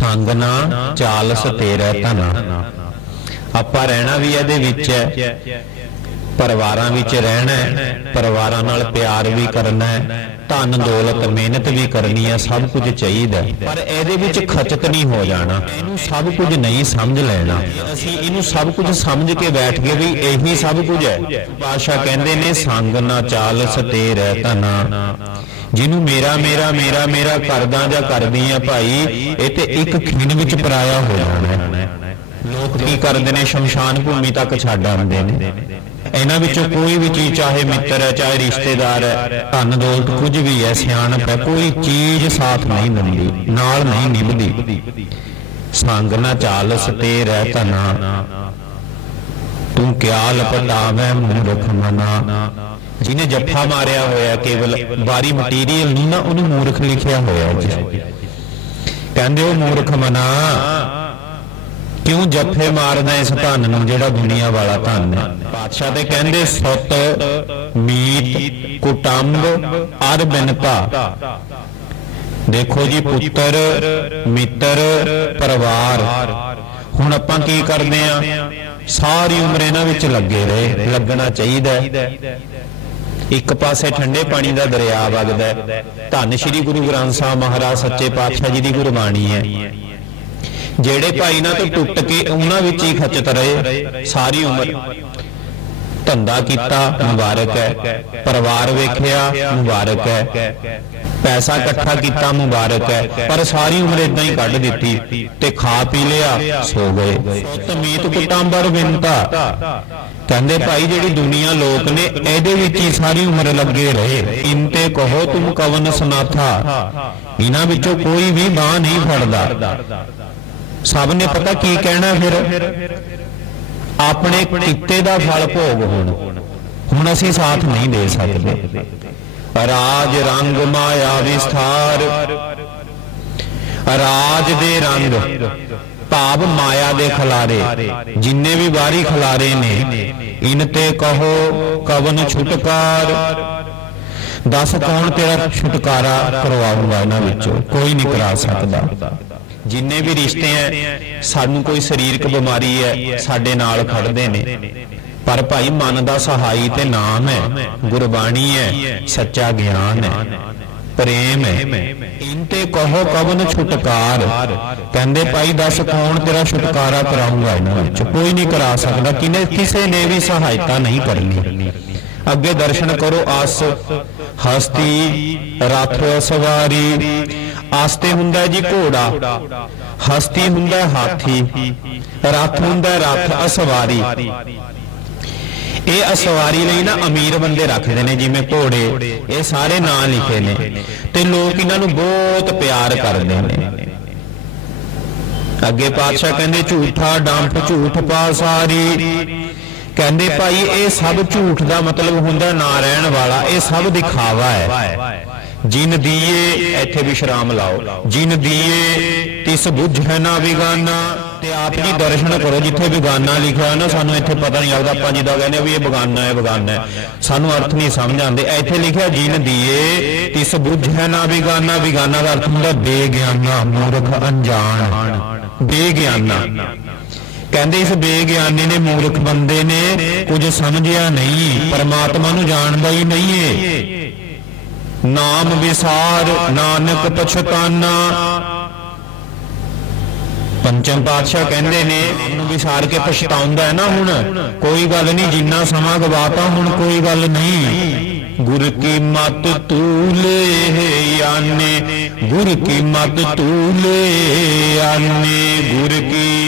ਸੰਗਨਾ ਚਾਲਸ ਤੇਰਾ ਧਨਾ। ਆਪਾਂ ਰਹਿਣਾ ਵੀ ਇਹਦੇ ਵਿੱਚ ਹੈ, ਪਰਿਵਾਰਾਂ ਵਿੱਚ ਰਹਿਣਾ ਹੈ, ਪਰਿਵਾਰਾਂ ਨਾਲ ਪਿਆਰ ਵੀ ਕਰਨਾ ਹੈ, ਧਨ ਦੌਲਤ, ਮਿਹਨਤ ਵੀ ਕਰਨੀ ਹੈ, ਸਭ ਕੁਝ ਚਾਹੀਦਾ ਪਰ ਇਹਦੇ ਵਿੱਚ ਖਚਤ ਨਹੀਂ ਹੋ ਜਾਣਾ। ਇਹਨੂੰ ਸਭ ਕੁਝ ਨਹੀਂ ਸਮਝ ਲੈਣਾ। ਅਸੀਂ ਇਹਨੂੰ ਸਭ ਕੁਝ ਸਮਝ ਕੇ ਬੈਠ ਗਏ ਵੀ ਇਹੀ ਸਭ ਕੁਝ ਹੈ। ਬਾਦਸ਼ਾਹ ਕਹਿੰਦੇ ਨੇ ਸੰਗ ਨਾ ਚਾਲਸ ਤੇ ਰਹਿ ਧਨਾ। ਜਿਹਨੂੰ ਮੇਰਾ ਮੇਰਾ ਮੇਰਾ ਮੇਰਾ ਕਰਦਾ ਜਾਂ ਕਰਦੀ ਆ ਭਾਈ, ਇਹ ਤੇ ਇੱਕ ਖਿੰਡ ਵਿੱਚ ਪਰਾਇਆ ਹੋ ਜਾਣਾ ਹੈ। ਲੋਕ ਕੀ ਕਰਦੇ ਨੇ? ਸ਼ਮਸ਼ਾਨ ਭੂਮੀ ਤੱਕ ਛੱਡ ਆਉਂਦੇ ਨੇ। ਇਹਨਾਂ ਵਿੱਚੋਂ ਕੋਈ ਵੀ ਚੀਜ਼, ਚਾਹੇ ਮਿੱਤਰ ਹੈ, ਚਾਹੇ ਰਿਸ਼ਤੇਦਾਰ ਹੈ, ਧਨ ਦੌਲਤ ਕੁਝ ਵੀ ਹੈ, ਸਿਆਣਪ ਹੈ, ਕੋਈ ਚੀਜ਼ ਸਾਥ ਨਹੀਂ ਦਿੰਦੀ, ਨਾਲ ਨਹੀਂ ਨਿਭਦੀ। ਸੰਗ ਨਾ ਚਾਲਸ ਤੇ ਰਹਿ ਧਨਾ। ਤੂੰ ਕਿਆ ਲਪਟਾਵੇਂ ਮੂਰਖ ਮਨਾ। ਜਿਹਨੇ ਜੱਫਾ ਮਾਰਿਆ ਹੋਇਆ, ਕੇਵਲ ਬਾਰੀ ਮਟੀਰੀਅਲ ਨਹੀਂ ਨਾ ਉਹਨੂੰ ਮੂਰਖ ਲਿਖਿਆ ਹੋਇਆ ਜੀ। ਕਹਿੰਦੇ ਉਹ ਮੂਰਖ ਮਨਾ। ਕਿਉਂ ਜੱਫੇ ਮਾਰਦਾ ਇਸ ਧਨ ਨੂੰ, ਜਿਹੜਾ ਦੁਨੀਆ ਵਾਲਾ ਧਨ ਹੈ? ਪਾਤਸ਼ਾਹ ਤੇ ਕਹਿੰਦੇ, ਸੁੱਤ, ਮੀਤ, ਕੁਟੰਬ ਅਰ ਬਿਨਤਾ ਦੇਖੋ ਜੀ, ਪੁੱਤਰ, ਮਿੱਤਰ, ਪਰਿਵਾਰ। ਹੁਣ ਆਪਾਂ ਕੀ ਕਰਦੇ ਆ? ਸਾਰੀ ਉਮਰ ਇਹਨਾਂ ਵਿੱਚ ਲੱਗੇ ਰਹੇ, ਲੱਗਣਾ ਚਾਹੀਦਾ ਇੱਕ ਪਾਸੇ ਠੰਡੇ ਪਾਣੀ ਦਾ ਦਰਿਆ ਵਗਦਾ ਹੈ। ਧੰਨ ਸ਼੍ਰੀ ਗੁਰੂ ਗ੍ਰੰਥ ਸਾਹਿਬ ਮਹਾਰਾਜ ਸੱਚੇ ਪਾਤਸ਼ਾਹ ਜੀ ਦੀ ਗੁਰਬਾਣੀ ਹੈ ਜਿਹੜੇ ਭਾਈ ਨਾਲ ਤੋਂ ਟੁੱਟ ਕੇ ਉਹਨਾਂ ਵਿੱਚ ਹੀ ਖੱਚਤ ਰਹੇ, ਸਾਰੀ ਉਮਰ ਧੰਦਾ ਕੀਤਾ, ਮੁਬਾਰਕ ਹੈ। ਪਰਿਵਾਰ ਵੇਖਿਆ, ਮੁਬਾਰਕ ਹੈ। ਪੈਸਾ ਇਕੱਠਾ ਕੀਤਾ, ਮੁਬਾਰਕ ਹੈ। ਪਰ ਸਾਰੀ ਉਮਰ ਇਦਾਂ ਹੀ ਕੱਢ ਦਿੱਤੀ ਤੇ ਖਾ ਪੀ ਲਿਆ, ਸੋ ਗਏ। ਤਮੀਤ ਕੁਟੰਬਰ ਬਿੰਤਾ ਕਹਿੰਦੇ, ਭਾਈ, ਜਿਹੜੀ ਦੁਨੀਆ ਲੋਕ ਨੇ, ਇਹਦੇ ਵਿੱਚ ਹੀ ਸਾਰੀ ਉਮਰ ਲੱਗੇ ਰਹੇ। ਇੰਤੇ ਕਹੋ ਤੁਮ ਕਵਨ ਸਨਾਥਾ। ਇਹਨਾਂ ਵਿੱਚੋਂ ਕੋਈ ਵੀ ਬਾਹ ਨਹੀਂ ਫੜਦਾ। ਸਭ ਨੇ ਪਤਾ ਕੀ ਕਹਿਣਾ ਫਿਰ? ਆਪਣੇ ਕਿੱਤੇ ਦਾ ਫਲ ਭੋਗ ਹੋਣ। ਹੁਣ ਅਸੀਂ ਸਾਥ ਨਹੀਂ ਦੇ ਸਕਦੇ। ਰਾਜ ਰੰਗ ਮਾਇਆ ਵਿਸਥਾਰ। ਰਾਜ ਦੇ ਰੰਗ ਭਾਵ ਮਾਇਆ ਦੇ ਖਲਾਰੇ। ਜਿੰਨੇ ਵੀ ਬਾਹਰੀ ਖਲਾਰੇ ਨੇ, ਇਨ ਤੇ ਕਹੋ ਕਵਨ ਛੁਟਕਾਰ। ਦੱਸ ਕੌਣ ਤੇਰਾ ਛੁਟਕਾਰਾ ਕਰਵਾਊਗਾ ਇਹਨਾਂ ਵਿੱਚੋਂ? ਕੋਈ ਨਹੀਂ ਕਰਾ ਸਕਦਾ। ਜਿੰਨੇ ਵੀ ਰਿਸ਼ਤੇ ਐ ਸਾਨੂੰ ਕੋਈ ਸਰੀਰਕ ਬਿਮਾਰੀ ਹੈ ਸਾਡੇ ਨਾਲ ਖੜਦੇ ਨੇ। ਪਰ ਭਾਈ ਮਨ ਦਾ ਸਹਾਈ ਤੇ ਨਾਮ ਹੈ, ਗੁਰਬਾਣੀ ਹੈ, ਸੱਚਾ ਗਿਆਨ ਹੈ, ਪ੍ਰੇਮ ਹੈ। ਇਨ ਕਹੋ ਕਵਨ ਛੁਟਕਾਰ। ਕਹਿੰਦੇ ਭਾਈ ਦੱਸ ਕੌਣ ਤੇਰਾ ਛੁਟਕਾਰਾ ਕਰਾਊਗਾ ਇਹਨਾਂ ਵਿੱਚ? ਕੋਈ ਨਹੀਂ ਕਰਾ ਸਕਦਾ। ਕਿਨੇ ਕਿਸੇ ਨੇ ਵੀ ਸਹਾਇਤਾ ਨਹੀਂ ਕਰਨੀ। ਅੱਗੇ ਦਰਸ਼ਨ ਕਰੋ ਆਸ, ਹਸਤੀ, ਰਥ ਸਵਾਰੀ ਆਸਤੇ ਹੁੰਦਾ ਜੀ ਘੋੜਾ, ਹਸਤੀ ਹੁੰਦਾ ਹਾਥੀ, ਰਥ ਹੁੰਦਾ ਰਥ ਅਸਵਾਰੀ। ਇਹ ਅਸਵਾਰੀ ਲਈ ਨਾ ਅਮੀਰ ਬੰਦੇ ਰੱਖਦੇ ਨੇ, ਜਿਵੇਂ ਘੋੜੇ, ਇਹ ਸਾਰੇ ਨਾਂ ਲਿਖੇ ਨੇ। ਤੇ ਲੋਕ ਇਹਨਾਂ ਨੂੰ ਬਹੁਤ ਪਿਆਰ ਕਰਦੇ ਨੇ। ਅੱਗੇ ਪਾਤਸ਼ਾਹ ਕਹਿੰਦੇ, ਝੂਠਾ ਡੰਪ, ਝੂਠ ਪਾਸਾਰੀ। ਕਹਿੰਦੇ, ਭਾਈ, ਇਹ ਸਭ ਝੂਠ ਦਾ ਮਤਲਬ ਹੁੰਦਾ ਨਾ ਰਹਿਣ ਵਾਲਾ, ਇਹ ਸਭ ਦਿਖਾਵਾ ਹੈ। ਜਿਨ ਦੀਏ ਇੱਥੇ ਵਿਸ਼ਰਾਮ ਲਾਓ, ਜਿਨ ਦੀਏ ਤਿਸ ਬੁੱਝੈ ਨਾ ਵਿਗਾਨਾ ਤੇ ਆਪ ਜੀ ਦਰਸ਼ਨ ਕਰੋ, ਜਿੱਥੇ ਵਿਗਾਨਾ ਲਿਖਿਆ ਨਾ, ਸਾਨੂੰ ਇੱਥੇ ਪਤਾ ਨਹੀਂ ਲੱਗਦਾ, ਆਪਾਂ ਜਿੱਦਾਂ ਕਹਿੰਦੇ ਵੀ ਇਹ ਬਗਾਨਾ ਹੈ ਬਗਾਨਾ ਹੈ। ਸਾਨੂੰ ਅਰਥ ਨਹੀਂ ਸਮਝ ਆਉਂਦੇ। ਇੱਥੇ ਲਿਖਿਆ, ਜਿਨ ਦੀਏ ਤਿਸ ਬੁੱਝੈ ਨਾ ਵਿਗਾਨਾ ਵਿਗਾਨਾ ਦਾ ਅਰਥ ਹੁੰਦਾ ਬੇਗਿਆਨਾ ਮੂਰਖ ਅਣਜਾਣ। ਬੇਗਿਆਨਾ ਕਹਿੰਦੇ ਇਸ ਬੇਗਿਆਨੀ ਨੇ ਮੂਰਖ ਬੰਦੇ ਨੇ, ਕੁਝ ਸਮਝਿਆ ਨਹੀਂ, ਪਰਮਾਤਮਾ ਨੂੰ ਜਾਣਦਾ ਹੀ ਨਹੀਂ ਏ। ਨਾਮ ਵਿਸਾਰ ਨਾਨਕ ਪਛਤਾਨਾ। ਪੰਚਮ ਪਾਤਸ਼ਾਹ ਕਹਿੰਦੇ ਨੇ ਨੂੰ ਵਿਸਾਰ ਕੇ ਪਛਤਾਉਂਦਾ ਹੈ ਨਾ ਹੁਣ। ਕੋਈ ਗੱਲ ਨਹੀਂ, ਜਿੰਨਾ ਸਮਾਂ ਗਵਾਤਾ ਹੁਣ ਕੋਈ ਗੱਲ ਨਹੀਂ। ਗੁਰ ਕੀ ਮਤ ਤੂਲੇ ਆਨੇ ਗੁਰ ਕੀ ਮਤ ਤੂਲੇ ਆਨੇ ਗੁਰ ਕੀ